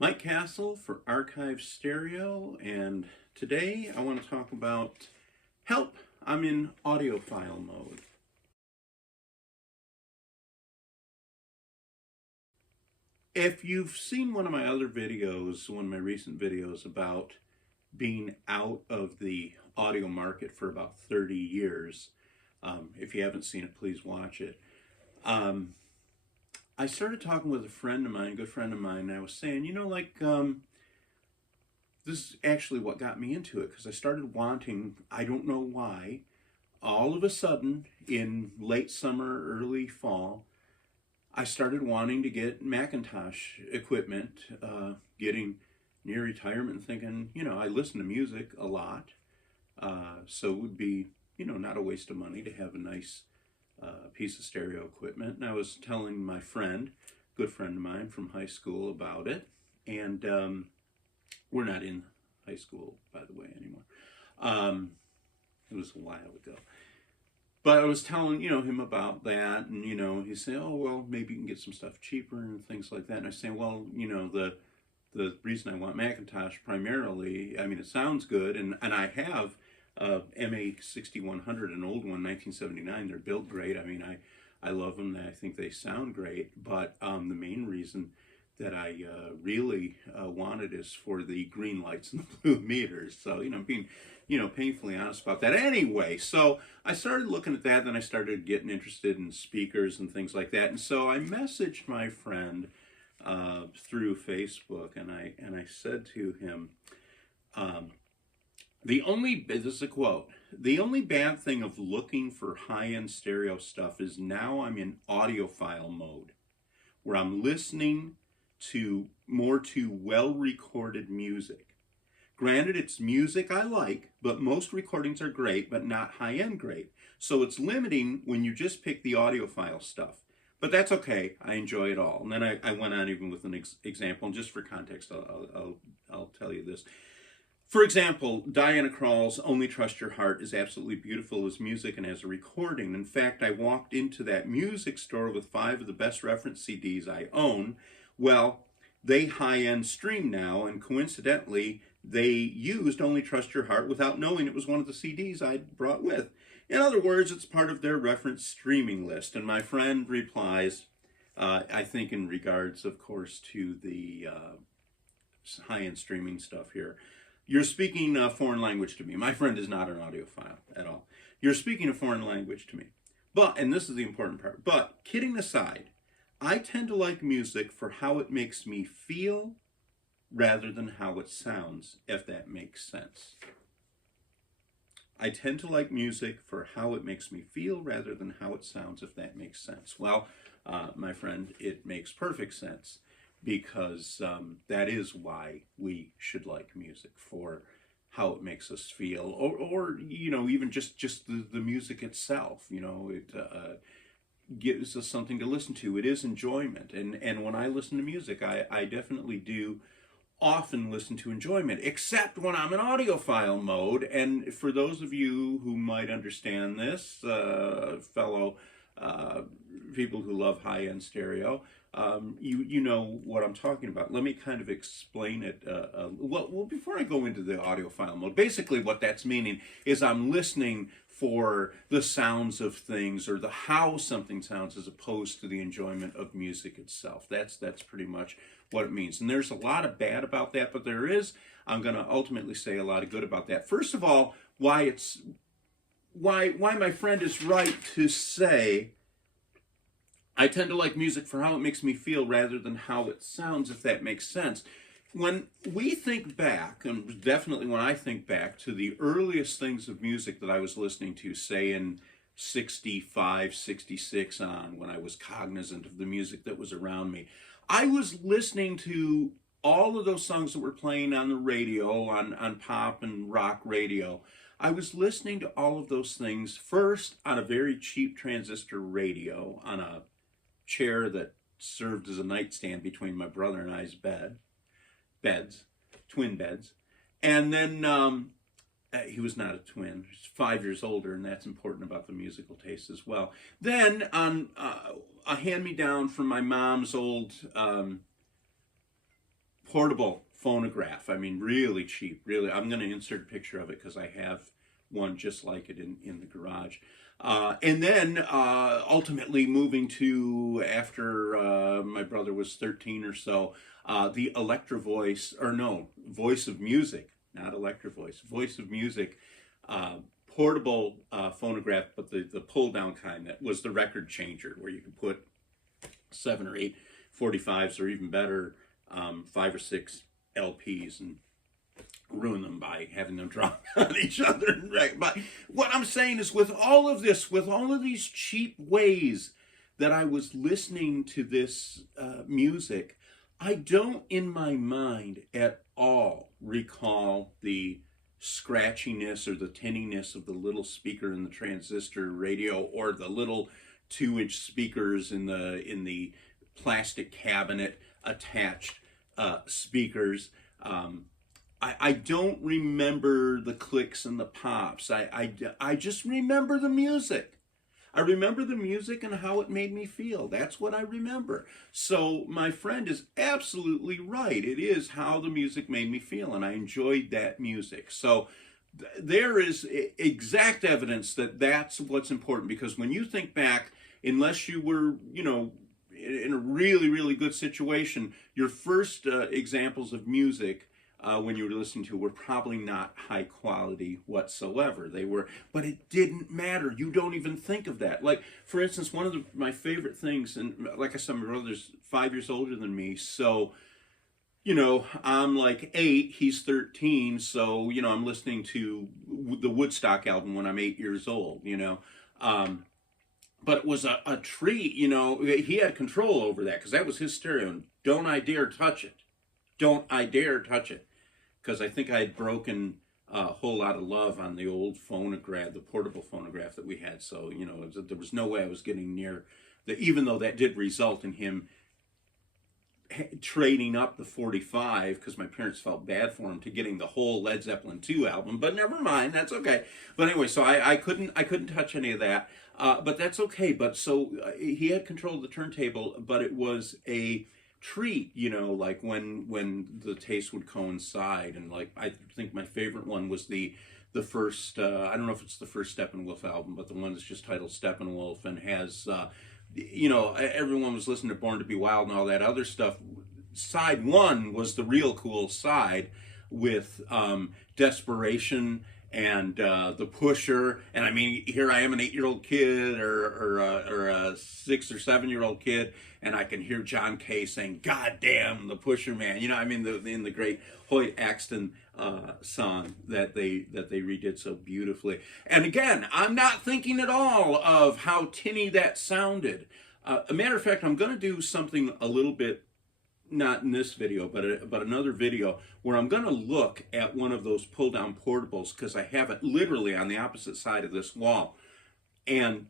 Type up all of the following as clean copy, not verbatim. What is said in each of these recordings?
Mike Castle for Archive Stereo, and today I want to talk about help. I'm in audiophile mode. If you've seen one of my other videos, one of my recent videos about being out of the audio market for about 30 years, if you haven't seen it, please watch it. I started talking with a friend of mine, a good friend of mine, and I was saying, this is actually what got me into it, because I started wanting, I don't know why, all of a sudden in late summer, early fall, I started wanting to get Macintosh equipment, getting near retirement and thinking, I listen to music a lot, so it would be, not a waste of money to have a nice piece of stereo equipment. And I was telling my friend, good friend of mine from high school, about it. And we're not in high school, by the way, anymore. It was a while ago. But I was telling, him about that. And, he said, oh, well, maybe you can get some stuff cheaper and things like that. And I say, well, the reason I want Macintosh primarily, I mean, it sounds good. And I have MA 6100, an old one, 1979. They're built great. I mean, I love them. I think they sound great. But the main reason that I really wanted is for the green lights and the blue meters. So, being, painfully honest about that. Anyway, so I started looking at that. Then I started getting interested in speakers and things like that. And so I messaged my friend through Facebook, and I said to him, this is a quote, the only bad thing of looking for high-end stereo stuff is now I'm in audiophile mode, where I'm listening to well-recorded music. Granted, it's music I like, but most recordings are great, but not high-end great. So it's limiting when you just pick the audiophile stuff. But that's okay. I enjoy it all. And then I went on even with an example. And just for context, I'll tell you this. For example, Diana Krall's Only Trust Your Heart is absolutely beautiful as music and as a recording. In fact, I walked into that music store with 5 of the best reference CDs I own. Well, they high-end stream now, and coincidentally, they used Only Trust Your Heart without knowing it was one of the CDs I'd brought with. In other words, it's part of their reference streaming list. And my friend replies, I think in regards, of course, to the high-end streaming stuff here, you're speaking a foreign language to me. My friend is not an audiophile at all. You're speaking a foreign language to me. But, and this is the important part, but kidding aside, I tend to like music for how it makes me feel rather than how it sounds, if that makes sense. I tend to like music for how it makes me feel rather than how it sounds, if that makes sense. Well, my friend, it makes perfect sense, because that is why we should like music, for how it makes us feel, or even just the music itself. It gives us something to listen to. It is enjoyment, and when I listen to music, I definitely do often listen to enjoyment, except when I'm in audiophile mode. And for those of you who might understand this, fellow people who love high-end stereo, you know what I'm talking about. Let me kind of explain it. Well, before I go into the audiophile mode, basically what that's meaning is I'm listening for the sounds of things, or the how something sounds, as opposed to the enjoyment of music itself. That's pretty much what it means. And there's a lot of bad about that, but I'm going to ultimately say a lot of good about that. First of all, why my friend is right to say I tend to like music for how it makes me feel rather than how it sounds, if that makes sense. When we think back, and definitely when I think back to the earliest things of music that I was listening to, say in 65, 66 on, when I was cognizant of the music that was around me, I was listening to all of those songs that were playing on the radio, on pop and rock radio. I was listening to all of those things first on a very cheap transistor radio, on a chair that served as a nightstand between my brother and I's twin beds. And then he was not a twin, he's 5 years older, and that's important about the musical taste as well. Then on a hand-me-down from my mom's old portable phonograph. I mean, really cheap, really. I'm going to insert a picture of it because I have one just like it in the garage. And then ultimately moving to, after my brother was 13 or so, the Voice of Music, not Voice of Music, portable phonograph, but the pull down kind that was the record changer, where you could put 7 or 8 45s, or even better, 5 or 6 LPs, and ruin them by having them drop on each other. Right? But what I'm saying is, with all of this, with all of these cheap ways that I was listening to this music, I don't in my mind at all recall the scratchiness or the tinniness of the little speaker in the transistor radio, or the little 2-inch speakers in the plastic cabinet attached speakers. I don't remember the clicks and the pops. I just remember the music. I remember the music and how it made me feel. That's what I remember. So my friend is absolutely right. It is how the music made me feel, and I enjoyed that music. So there is exact evidence that that's what's important, because when you think back, unless you were, in a really, really good situation, your first examples of music when you were listening to were probably not high quality whatsoever. They were, but it didn't matter. You don't even think of that. Like, for instance, one of my favorite things, and like I said, my brother's 5 years older than me, so, I'm like 8, he's 13, so, I'm listening to the Woodstock album when I'm 8 years old, but it was a treat, he had control over that, because that was his stereo, and don't I dare touch it. Don't I dare touch it. Because I think I had broken a Whole Lot of Love on the old phonograph, the portable phonograph that we had. So, there was no way I was getting near even though that did result in him trading up the 45, because my parents felt bad for him, to getting the whole Led Zeppelin 2 album. But never mind, that's okay. But anyway, so I couldn't touch any of that. But that's okay. But so he had control of the turntable, but it was a treat, like when the taste would coincide. And like, I think my favorite one was the first, I don't know if it's the first Steppenwolf album, but the one that's just titled Steppenwolf, and has, everyone was listening to Born to Be Wild and all that other stuff. Side 1 was the real cool side, with Desperation and The Pusher. And I mean, here I am, an 8-year-old kid, or a 6 or 7-year-old kid, and I can hear John Kay saying, "God damn the Pusher, man!" In the great Hoyt Axton song that they redid so beautifully. And again, I'm not thinking at all of how tinny that sounded. A matter of fact, I'm going to do something a little bit, not in this video, but another video, where I'm going to look at one of those pull-down portables, because I have it literally on the opposite side of this wall. And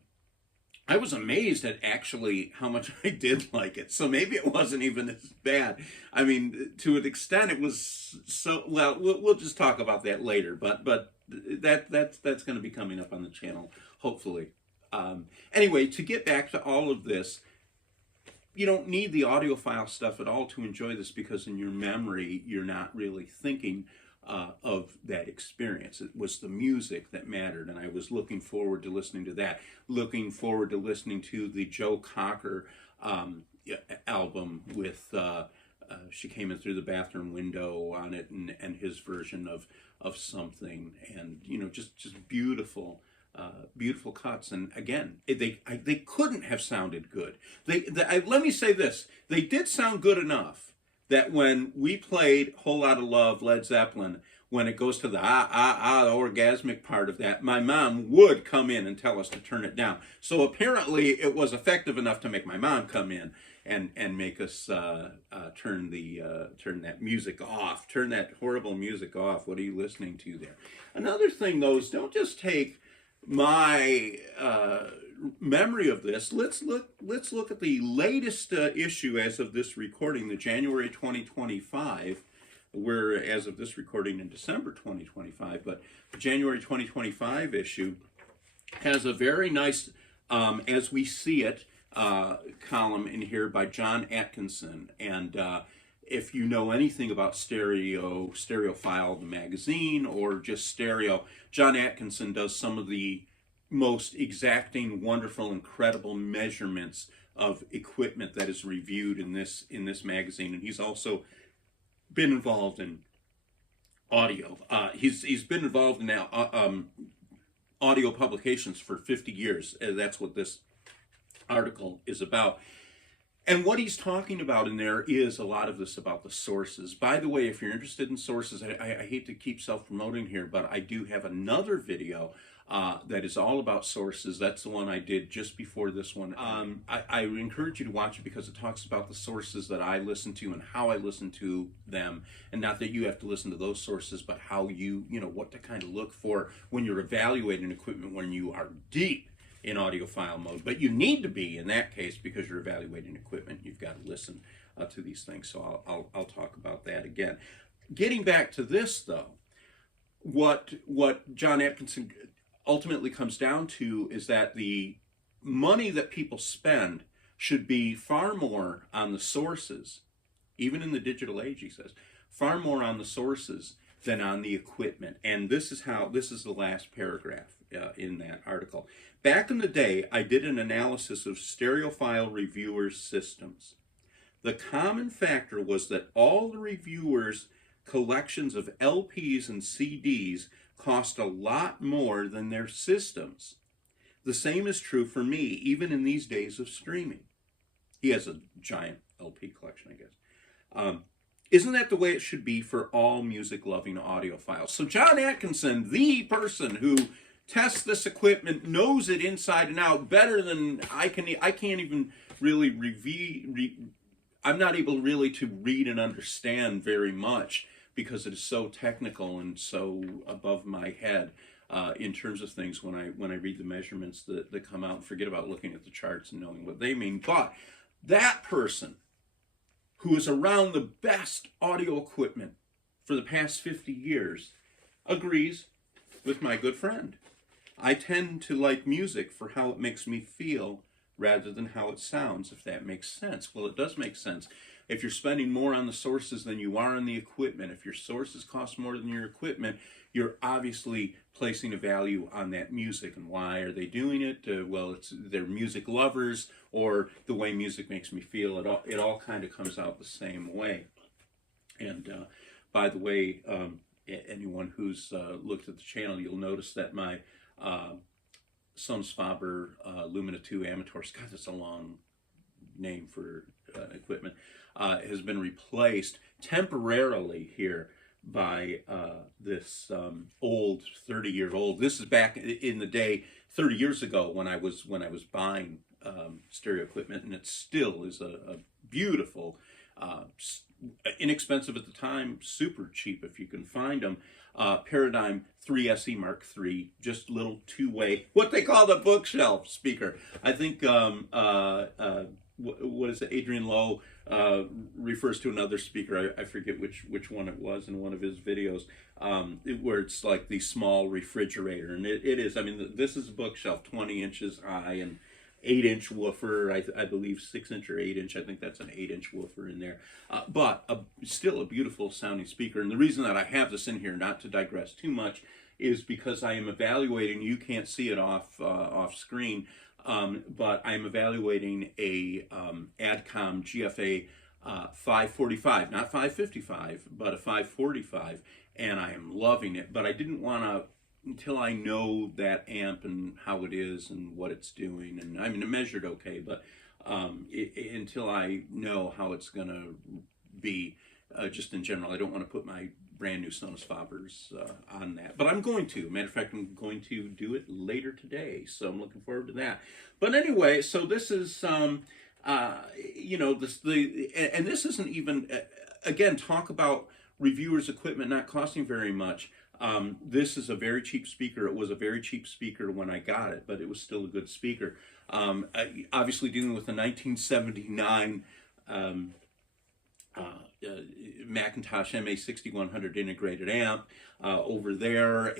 I was amazed at actually how much I did like it. So maybe it wasn't even as bad. I mean, to an extent, it was so, well, we'll just talk about that later. But that's going to be coming up on the channel, hopefully. Anyway, to get back to all of this, you don't need the audiophile stuff at all to enjoy this, because in your memory, you're not really thinking of that experience. It was the music that mattered, and I was looking forward to listening to that, looking forward to listening to the Joe Cocker album with She Came In Through the Bathroom Window on it, and his version of something, and just beautiful. Beautiful cuts. And again, they couldn't have sounded good. Let me say this: they did sound good enough that when we played Whole Lot of Love, Led Zeppelin, when it goes to the the orgasmic part of that, my mom would come in and tell us to turn it down. So apparently it was effective enough to make my mom come in and make us turn that music off, turn that horrible music off. What are you listening to there? Another thing, though, is don't just take my memory of this. Let's look at the latest issue as of this recording, the January 2025. We're, as of this recording, in December 2025, but the January 2025 issue has a very nice, as we see it, column in here by John Atkinson, and if you know anything about Audiophile, the magazine, or just stereo, John Atkinson does some of the most exacting, wonderful, incredible measurements of equipment that is reviewed in this magazine. And he's also been involved in audio. He's been involved in audio publications for 50 years. That's what this article is about. And what he's talking about in there is a lot of this about the sources. By the way, if you're interested in sources, I hate to keep self-promoting here, but I do have another video that is all about sources. That's the one I did just before this one. I encourage you to watch it because it talks about the sources that I listen to and how I listen to them. And not that you have to listen to those sources, but how you know, what to kind of look for when you're evaluating equipment when you are deep in audiophile mode. But you need to be in that case because you're evaluating equipment. You've got to listen to these things. So I'll talk about that again. Getting back to this though, what John Atkinson ultimately comes down to is that the money that people spend should be far more on the sources, even in the digital age, he says, far more on the sources than on the equipment. And this is the last paragraph in that article. Back in the day, I did an analysis of stereophile reviewers' systems. The common factor was that all the reviewers' collections of LPs and CDs cost a lot more than their systems. The same is true for me, even in these days of streaming. He has a giant LP collection, I guess. Isn't that the way it should be for all music-loving audiophiles? So John Atkinson, the person who tests this equipment, knows it inside and out better than I can. I can't even really I'm not able really to read and understand very much because it is so technical and so above my head in terms of things when I read the measurements that come out and forget about looking at the charts and knowing what they mean. But that person who is around the best audio equipment for the past 50 years agrees with my good friend. I tend to like music for how it makes me feel rather than how it sounds, if that makes sense. Well, it does make sense. If you're spending more on the sources than you are on the equipment, if your sources cost more than your equipment, you're obviously placing a value on that music. And why are they doing it? Well, they're music lovers, or the way music makes me feel. It all kind of comes out the same way. And by the way, anyone who's looked at the channel, you'll notice that my Sonos Faber Lumina 2 Amateurs, God, that's a long name for equipment, has been replaced temporarily here by this old 30-year-old. This is back in the day 30 years ago when I was buying stereo equipment, and it still is a beautiful, inexpensive at the time, super cheap if you can find them. Paradigm 3 SE Mark III, just little two-way, what they call the bookshelf speaker. I think, what is it, Adrian Lowe refers to another speaker, I forget which one it was in one of his videos, where it's like the small refrigerator. And it is, I mean, this is a bookshelf 20 inches high and 8-inch woofer, I believe 6-inch or 8-inch. I think that's an 8-inch woofer in there. But still a beautiful sounding speaker. And the reason that I have this in here, not to digress too much, is because I am evaluating, you can't see it off screen, but I'm evaluating a Adcom GFA 545, not 555, but a 545, and I am loving it. But I didn't want to, until I know that amp and how it is and what it's doing, and I mean it measured okay, but until I know how it's going to be, just in general, I don't want to put my brand new Sonos Fabers on that. But I'm going to. Matter of fact, I'm going to do it later today, so I'm looking forward to that. But anyway, so this is, you know, and this isn't even, again, talk about reviewers' equipment not costing very much. This is a very cheap speaker. It was a very cheap speaker when I got it, but it was still a good speaker. Obviously dealing with the 1979 Macintosh MA6100 integrated amp. Over there,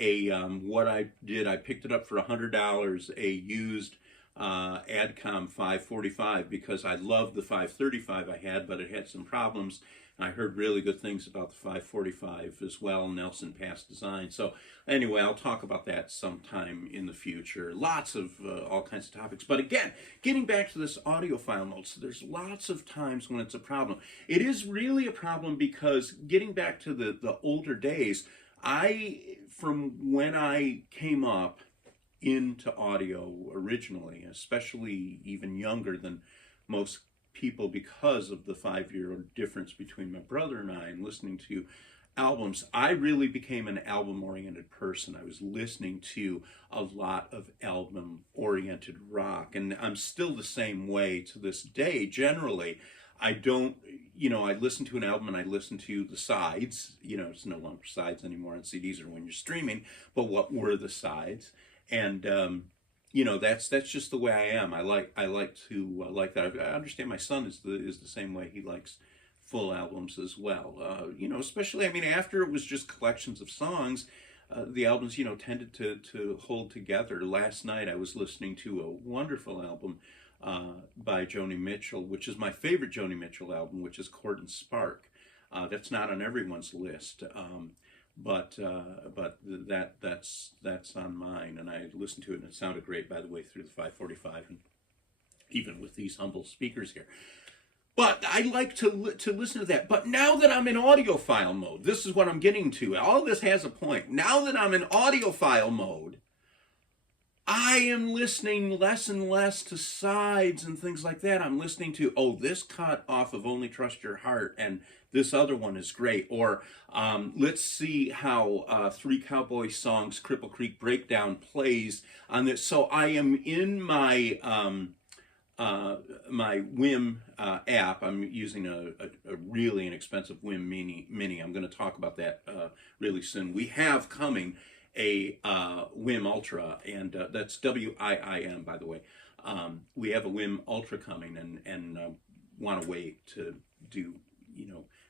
what I did, I picked it up for $100, a used Adcom 545, because I loved the 535 I had, but it had some problems. I heard really good things about the 545 as well, Nelson Pass Design. So anyway, I'll talk about that sometime in the future. Lots of all kinds of topics. But again, getting back to this audiophile mode, so there's lots of times when it's a problem. It is really a problem because getting back to the older days, from when I came up into audio originally, especially even younger than most people because of the 5-year difference between my brother and I and listening to albums, I really became an album-oriented person. I was listening to a lot of album-oriented rock, and I'm still the same way to this day. Generally, I don't, I listen to an album and I listen to the sides. It's no longer sides anymore on CDs or when you're streaming, but what were the sides? And that's just the way I am. I like that. I understand my son is the same way. He likes full albums as well. Especially, after it was just collections of songs, the albums tended to hold together. Last night I was listening to a wonderful album by Joni Mitchell, which is my favorite Joni Mitchell album, which is Court and Spark. That's not on everyone's list. But that's on mine, and I listened to it, and it sounded great, by the way, through the 545, and even with these humble speakers here. But I like to listen to that. But now that I'm in audiophile mode, this is what I'm getting to. All this has a point. Now that I'm in audiophile mode, I am listening less and less to sides and things like that. I'm listening to, this cut off of Only Trust Your Heart, and this other one is great. Or let's see how Three Cowboy Songs, Cripple Creek Breakdown plays on this. So I am in my my WIM app. I'm using a really inexpensive WIM Mini. I'm going to talk about that really soon. We have coming a WIM Ultra, and that's WIIM, by the way. We have a WIM Ultra coming, and want to wait to do,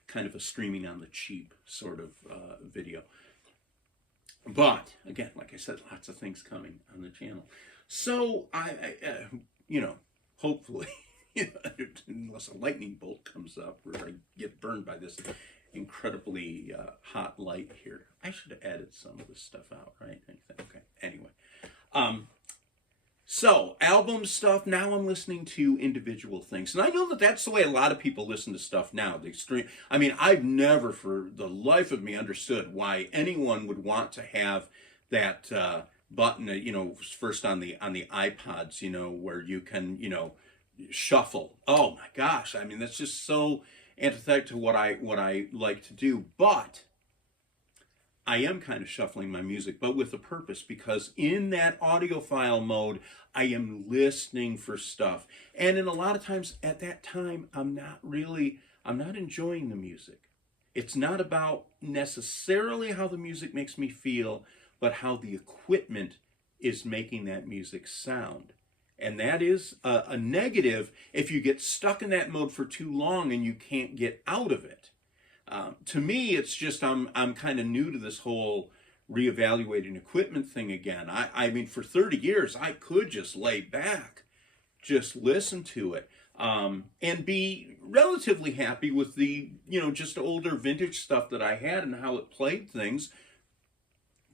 kind of a streaming on the cheap sort of video. But again, like I said, lots of things coming on the channel. So I hopefully, unless a lightning bolt comes up or I get burned by this incredibly hot light here. I should have added some of this stuff out, right? Okay. Anyway, so album stuff. Now I'm listening to individual things, and I know that that's the way a lot of people listen to stuff now. They stream. I've never, for the life of me, understood why anyone would want to have that button. First on the iPods, where you can, shuffle. Oh my gosh! That's just so antithetical to what I like to do. But I am kind of shuffling my music, but with a purpose, because in that audiophile mode, I am listening for stuff. And in a lot of times at that time, I'm not enjoying the music. It's not about necessarily how the music makes me feel, but how the equipment is making that music sound. And that is a negative if you get stuck in that mode for too long and you can't get out of it. To me, it's just I'm kind of new to this whole reevaluating equipment thing again. For 30 years, I could just lay back, just listen to it, and be relatively happy with the, just older vintage stuff that I had and how it played things.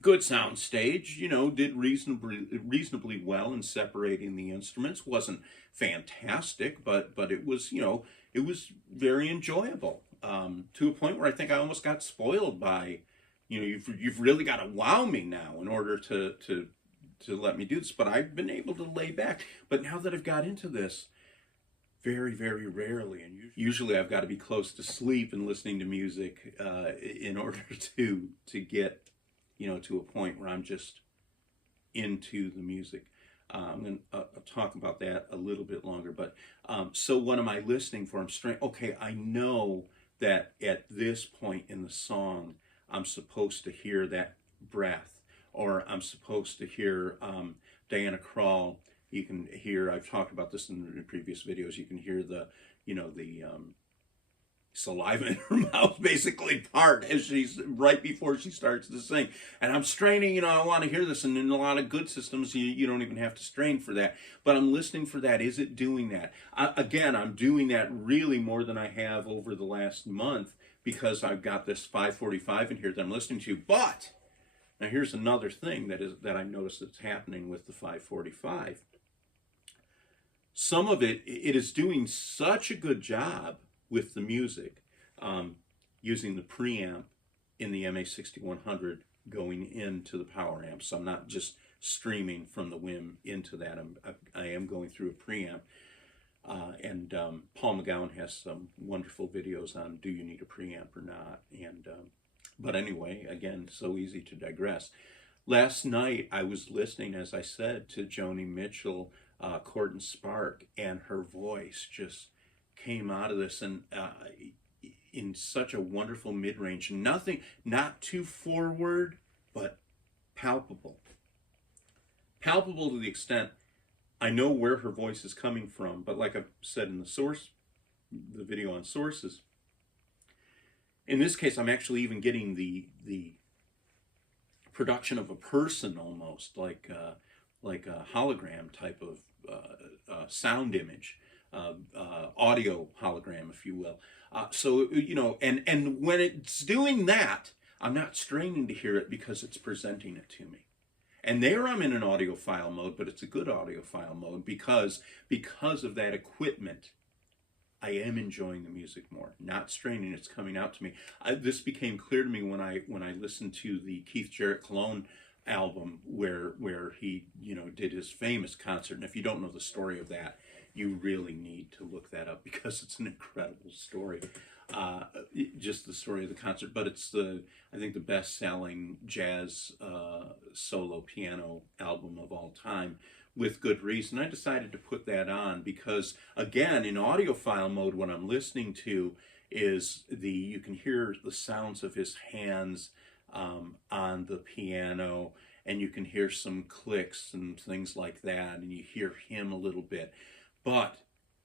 Good sound stage, did reasonably well in separating the instruments. Wasn't fantastic, but it was, it was very enjoyable. To a point where I think I almost got spoiled by, you've really got to wow me now in order to let me do this. But I've been able to lay back. But now that I've got into this, very, very rarely, and usually I've got to be close to sleep and listening to music in order to get, to a point where I'm just into the music. I'm going to talk about that a little bit longer. But so what am I listening for? Okay, I know that at this point in the song, I'm supposed to hear that breath, or I'm supposed to hear Diana Krall. You can hear, I've talked about this in the previous videos, you can hear the saliva in her mouth basically part as she's right before she starts to sing. And I'm straining, I want to hear this, and in a lot of good systems you don't even have to strain for that, but I'm listening for that. Is it doing that? Again, I'm doing that really more than I have over the last month, because I've got this 545 in here that I'm listening to. But now here's another thing that I noticed that's happening with the 545. Some of it is doing such a good job with the music, using the preamp in the MA6100 going into the power amp. So I'm not just streaming from the WIM into that. I am going through a preamp. And Paul McGowan has some wonderful videos on do you need a preamp or not. And but anyway, again, so easy to digress. Last night I was listening, as I said, to Joni Mitchell, Court and Spark, and her voice just came out of this and in such a wonderful mid-range. Nothing, not too forward, but palpable. Palpable to the extent I know where her voice is coming from, but like I've said in the video on sources, in this case, I'm actually even getting the production of a person almost, like a hologram type of sound image, audio hologram, if you will. So, you know, and when it's doing that, I'm not straining to hear it because it's presenting it to me. And there I'm in an audiophile mode, but it's a good audiophile mode because of that equipment. I am enjoying the music more, not straining. It's coming out to me. This became clear to me when I listened to the Keith Jarrett Cologne album where he, you know, did his famous concert. And if you don't know the story of that, you really need to look that up because it's an incredible story. Just the story of the concert, but it's I think the best-selling jazz solo piano album of all time, with good reason. I decided to put that on because, again, in audiophile mode, what I'm listening to is you can hear the sounds of his hands on the piano, and you can hear some clicks and things like that, and you hear him a little bit. But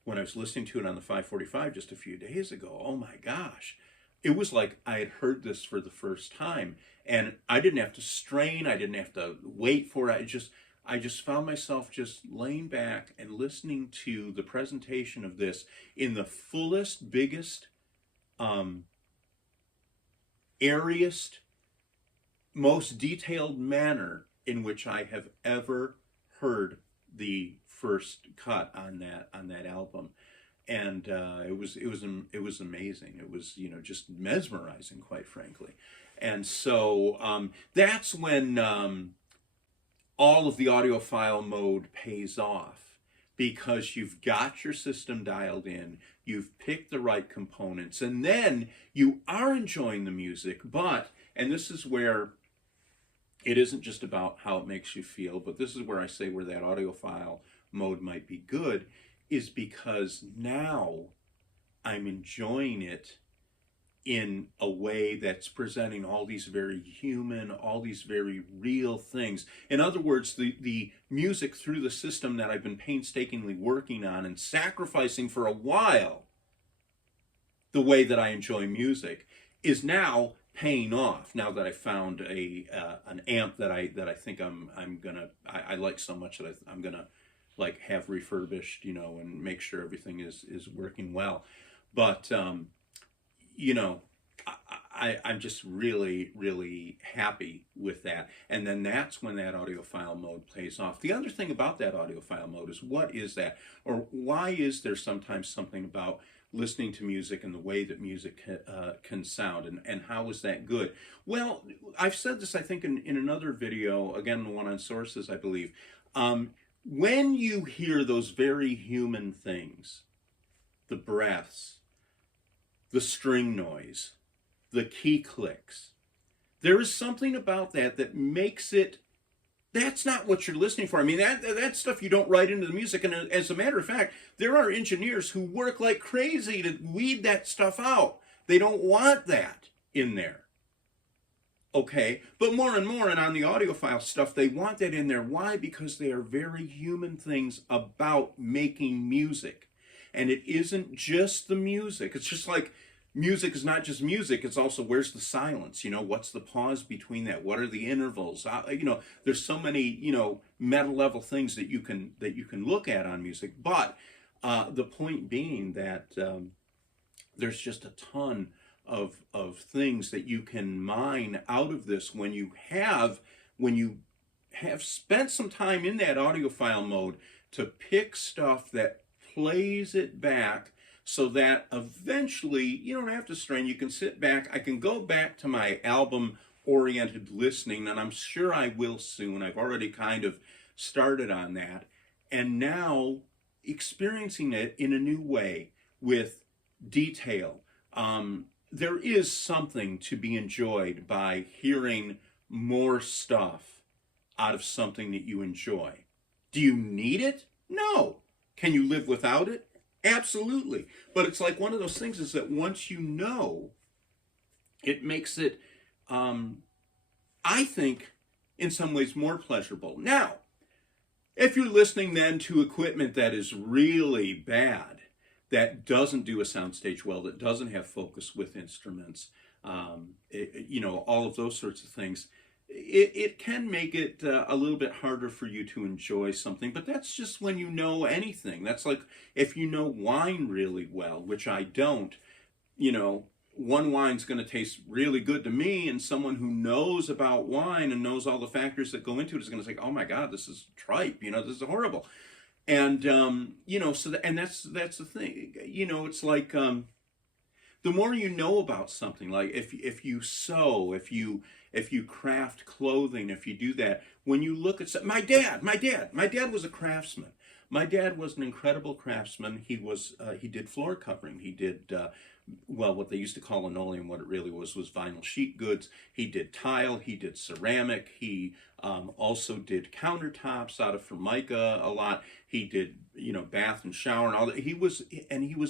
when I was listening to it on the 545 just a few days ago, oh my gosh, it was like I had heard this for the first time. And I didn't have to strain, I didn't have to wait for it. I just found myself just laying back and listening to the presentation of this in the fullest, biggest, airiest, most detailed manner in which I have ever heard the first cut on that album. And it was amazing. It was, you know, just mesmerizing, quite frankly. And so that's when all of the audiophile mode pays off, because you've got your system dialed in, you've picked the right components, and then you are enjoying the music. But, and this is where it isn't just about how it makes you feel, but this is where I say where that audiophile mode might be good, is because now I'm enjoying it in a way that's presenting all these very human, all these very real things. In other words, the music through the system that I've been painstakingly working on and sacrificing for a while, the way that I enjoy music, is now paying off. Now that I found an amp that I think I like so much that I'm gonna like have refurbished, you know, and make sure everything is working well. But you know, I'm just really, really happy with that. And then that's when that audiophile mode plays off. The other thing about that audiophile mode is, what is that? Or why is there sometimes something about listening to music and the way that music can sound, and how is that good? Well, I've said this, I think, in another video, again, the one on sources, I believe. When you hear those very human things, the breaths, the string noise, the key clicks, there is something about that makes it, that's not what you're listening for. I mean, that's stuff you don't write into the music. And as a matter of fact, there are engineers who work like crazy to weed that stuff out. They don't want that in there. Okay, but more and more, and on the audiophile stuff, they want that in there. Why? Because they are very human things about making music. And it isn't just the music. It's just like, music is not just music, it's also, where's the silence? You know, what's the pause between that? What are the intervals? You know, there's so many, you know, meta level things that you can look at on music. But the point being that there's just a ton of things that you can mine out of this when you have spent some time in that audiophile mode to pick stuff that plays it back, so that eventually you don't have to strain. You can sit back. I can go back to my album oriented listening, and I'm sure I will soon. I've already kind of started on that. And now experiencing it in a new way with detail. There is something to be enjoyed by hearing more stuff out of something that you enjoy. Do you need it? No. Can you live without it? Absolutely. But it's like one of those things is that once you know, it makes it, I think, in some ways more pleasurable. Now, if you're listening then to equipment that is really bad, that doesn't do a soundstage well, that doesn't have focus with instruments, all of those sorts of things, it can make it a little bit harder for you to enjoy something. But that's just when you know anything. That's like if you know wine really well, which I don't, one wine's going to taste really good to me, and someone who knows about wine and knows all the factors that go into it is going to say, oh my God, this is tripe, this is horrible. And, and that's the thing, it's like, the more you know about something, like if you sew, if you craft clothing, if you do that, when you look at my dad was a craftsman. My dad was an incredible craftsman. He did floor covering. He did, what they used to call linoleum. What it really was vinyl sheet goods. He did tile. He did ceramic. He also did countertops out of Formica a lot. He did, bath and shower and all that. He was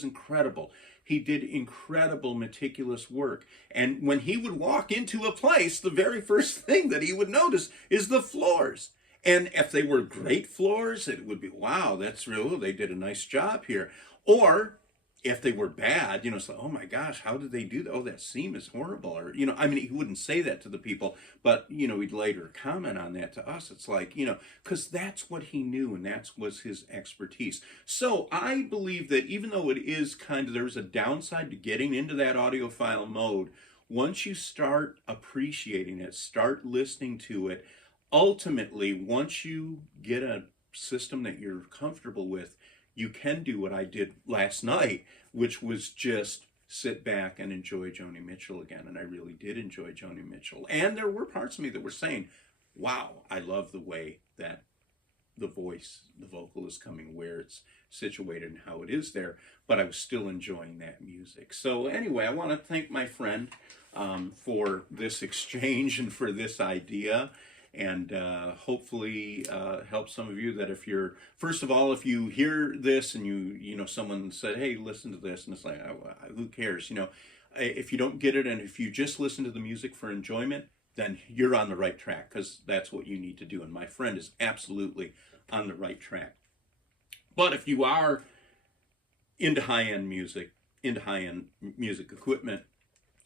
incredible. He did incredible, meticulous work. And when he would walk into a place, the very first thing that he would notice is the floors. And if they were great floors, it would be, wow, that's real. They did a nice job here. Or if they were bad, it's like, oh my gosh, how did they do that? Oh, that seam is horrible. Or, he wouldn't say that to the people, but, he'd later comment on that to us. It's like, because that's what he knew and that was his expertise. So I believe that even though it is there's a downside to getting into that audiophile mode, once you start appreciating it, start listening to it, ultimately, once you get a system that you're comfortable with, you can do what I did last night, which was just sit back and enjoy Joni Mitchell again. And I really did enjoy Joni Mitchell. And there were parts of me that were saying, wow, I love the way that the vocal is coming, where it's situated and how it is there. But I was still enjoying that music. So anyway, I want to thank my friend for this exchange and for this idea. And hopefully help some of you that if you hear this and someone said, hey, listen to this, and it's like, who cares? If you don't get it and if you just listen to the music for enjoyment, then you're on the right track, because that's what you need to do. And my friend is absolutely on the right track. But if you are into high-end music equipment,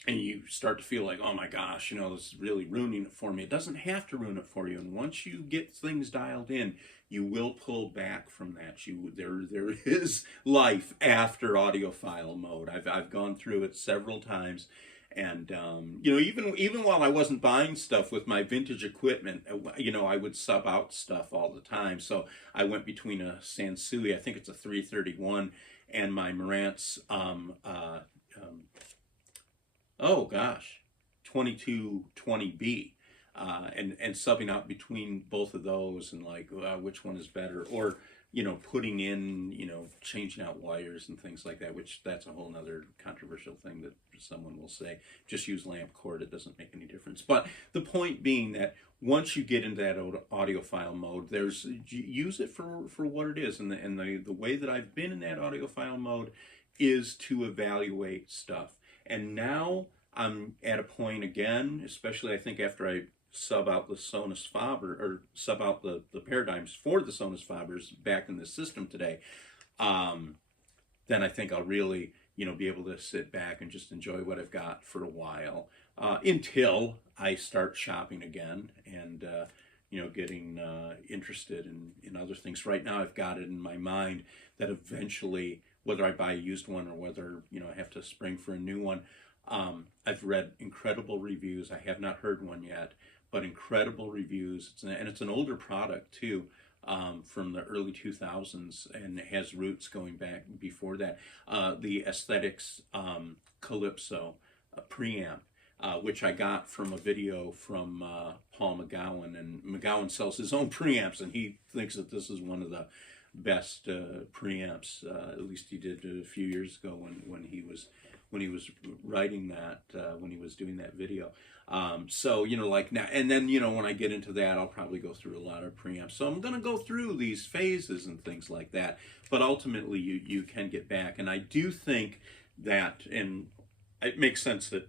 and you start to feel like, oh my gosh, this is really ruining it for me. It doesn't have to ruin it for you. And once you get things dialed in, you will pull back from that. There is life after audiophile mode. I've gone through it several times. And, even while I wasn't buying stuff with my vintage equipment, I would sub out stuff all the time. So I went between a Sansui, I think it's a 331, and my Marantz, 2220B, and subbing out between both of those and like which one is better, or putting in, changing out wires and things like that, which that's a whole nother controversial thing that someone will say, just use lamp cord, it doesn't make any difference. But the point being that once you get into that audiophile mode, use it for what it is. And the way that I've been in that audiophile mode is to evaluate stuff. And now I'm at a point again, especially I think after I sub out the Sonus Faber, or sub out the paradigms for the Sonus Fabers back in the system today, then I think I'll really, be able to sit back and just enjoy what I've got for a while, until I start shopping again and, getting interested in other things. Right now I've got it in my mind that eventually, whether I buy a used one or whether, I have to spring for a new one, I've read incredible reviews. I have not heard one yet, but incredible reviews. And it's an older product too, from the early 2000s, and it has roots going back before that. The Aesthetics Calypso preamp, which I got from a video from Paul McGowan, and McGowan sells his own preamps, and he thinks that this is one of the best preamps. At least he did a few years ago when he was writing that, when he was doing that video. So, like now, and then, when I get into that, I'll probably go through a lot of preamps. So I'm going to go through these phases and things like that. But ultimately, you can get back. And I do think that, and it makes sense that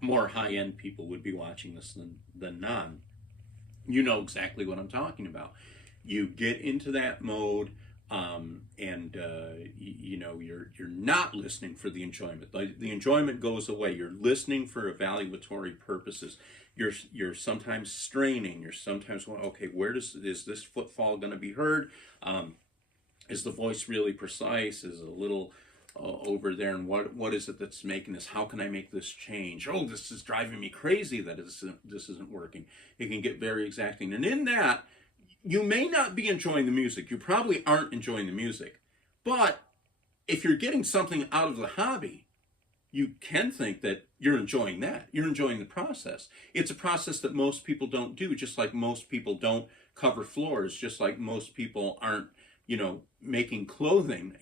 more high-end people would be watching this than non. You know exactly what I'm talking about. You get into that mode, and you're not listening for the enjoyment. The enjoyment goes away. You're listening for evaluatory purposes. You're sometimes straining. You're sometimes going, okay, is this footfall going to be heard? Is the voice really precise? Is it a little over there? And what is it that's making this? How can I make this change? Oh, this is driving me crazy that this isn't working. It can get very exacting, and in that, you may not be enjoying the music. You probably aren't enjoying the music. But if you're getting something out of the hobby, you can think that you're enjoying that. You're enjoying the process. It's a process that most people don't do, just like most people don't cover floors, just like most people aren't, making clothing,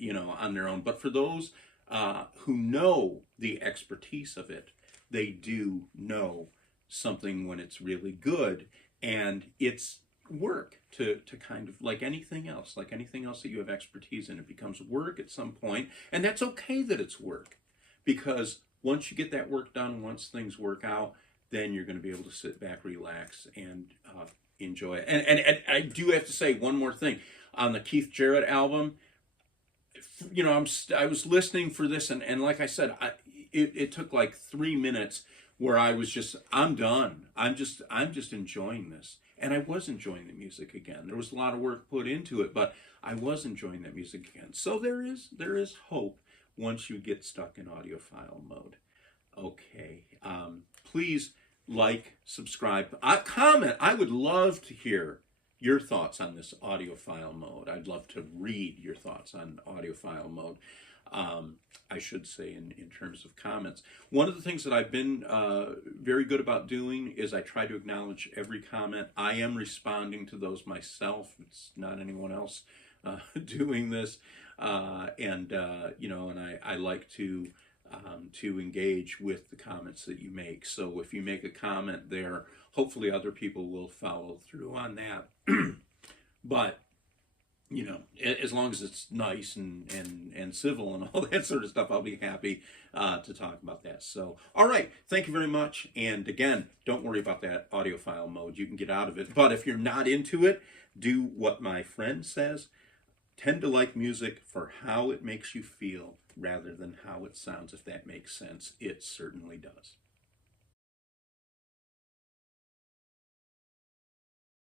on their own. But for those who know the expertise of it, they do know something when it's really good. And it's work to kind of like anything else that you have expertise in. It becomes work at some point, and that's okay that it's work, because once you get that work done, once things work out, then you're going to be able to sit back, relax, and enjoy it. And I do have to say one more thing on the Keith Jarrett album. I was listening for this, and like I said, it took like 3 minutes where I was just, I'm done. I'm just enjoying this. And I was enjoying the music again. There was a lot of work put into it, but I was enjoying that music again. So there is hope once you get stuck in audiophile mode. Okay. Please like, subscribe, comment. I would love to hear your thoughts on this audiophile mode. I'd love to read your thoughts on audiophile mode. I should say in terms of comments. One of the things that I've been very good about doing is I try to acknowledge every comment. I am responding to those myself. It's not anyone else doing this. And I like to engage with the comments that you make. So if you make a comment there, hopefully other people will follow through on that. But as long as it's nice and civil and all that sort of stuff, I'll be happy to talk about that. So, all right, thank you very much. And again, don't worry about that audiophile mode. You can get out of it. But if you're not into it, do what my friend says. Tend to like music for how it makes you feel rather than how it sounds. If that makes sense, it certainly does.